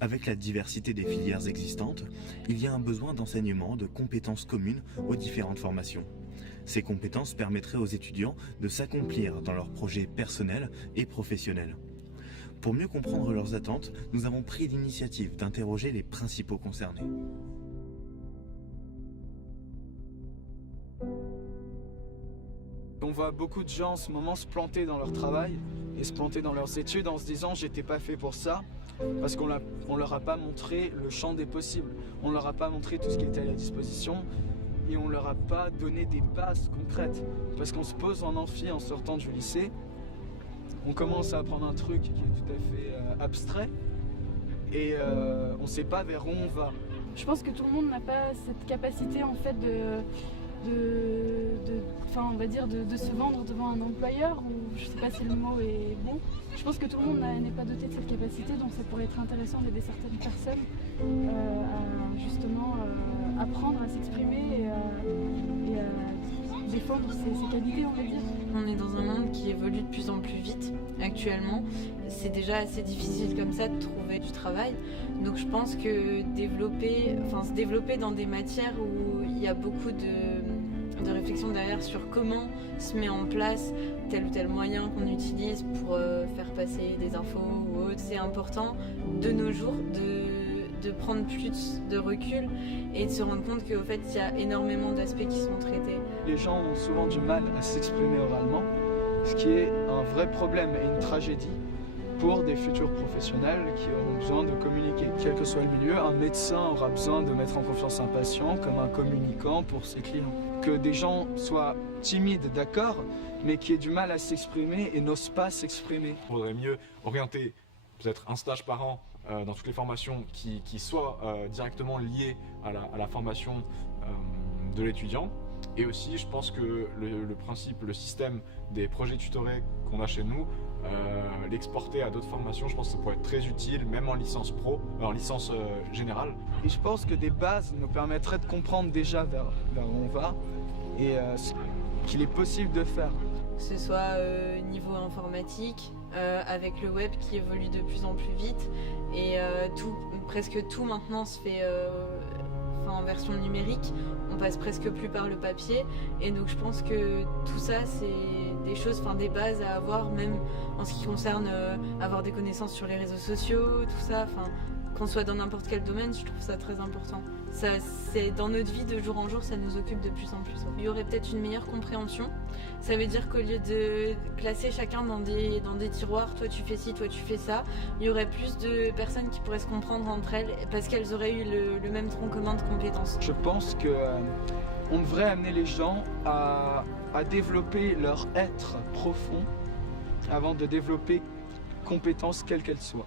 Avec la diversité des filières existantes, il y a un besoin d'enseignement de compétences communes aux différentes formations. Ces compétences permettraient aux étudiants de s'accomplir dans leurs projets personnels et professionnels. Pour mieux comprendre leurs attentes, nous avons pris l'initiative d'interroger les principaux concernés. On voit beaucoup de gens en ce moment se planter dans leur travail et se planter dans leurs études en se disant j'étais pas fait pour ça parce qu'on leur a pas montré le champ des possibles, on leur a pas montré tout ce qui était à la disposition et on leur a pas donné des bases concrètes parce qu'on se pose en amphi en sortant du lycée, on commence à apprendre un truc qui est tout à fait abstrait et on sait pas vers où on va. Je pense que tout le monde n'a pas cette capacité en fait on va dire de se vendre devant un employeur, ou je sais pas si le mot est bon. Je pense que tout le monde n'est pas doté de cette capacité, donc ça pourrait être intéressant d'aider certaines personnes à justement apprendre à s'exprimer et à défendre ses qualités, on va dire. On est dans un monde qui évolue de plus en plus vite actuellement. C'est déjà assez difficile comme ça de trouver du travail. Donc je pense que se développer dans des matières où il y a beaucoup de réflexion derrière sur comment se met en place tel ou tel moyen qu'on utilise pour faire passer des infos ou autre. C'est important de nos jours de prendre plus de recul et de se rendre compte qu'au fait il y a énormément d'aspects qui sont traités. Les gens ont souvent du mal à s'exprimer oralement, ce qui est un vrai problème et une tragédie pour des futurs professionnels qui auront besoin de communiquer. Quel que soit le milieu, un médecin aura besoin de mettre en confiance un patient comme un communicant pour ses clients. Que des gens soient timides, d'accord, mais qui aient du mal à s'exprimer et n'osent pas s'exprimer. Il faudrait mieux orienter peut-être un stage par an dans toutes les formations qui soient directement liées à la formation de l'étudiant. Et aussi, je pense que le système des projets tutorés qu'on a chez nous, l'exporter à d'autres formations, je pense que ça pourrait être très utile, même en licence pro, en licence générale. Et je pense que des bases nous permettraient de comprendre déjà vers où on va et ce qu'il est possible de faire. Que ce soit niveau informatique, avec le web qui évolue de plus en plus vite et presque tout maintenant se fait en version numérique, on passe presque plus par le papier et donc je pense que tout ça c'est des choses, des bases à avoir, même en ce qui concerne avoir des connaissances sur les réseaux sociaux, tout ça, qu'on soit dans n'importe quel domaine, je trouve ça très important. Ça, c'est dans notre vie de jour en jour, ça nous occupe de plus en plus. Il y aurait peut-être une meilleure compréhension. Ça veut dire qu'au lieu de classer chacun dans des tiroirs, toi tu fais ci, toi tu fais ça, il y aurait plus de personnes qui pourraient se comprendre entre elles parce qu'elles auraient eu le même tronc commun de compétences. Je pense que on devrait amener les gens à développer leur être profond avant de développer compétences quelles qu'elles soient.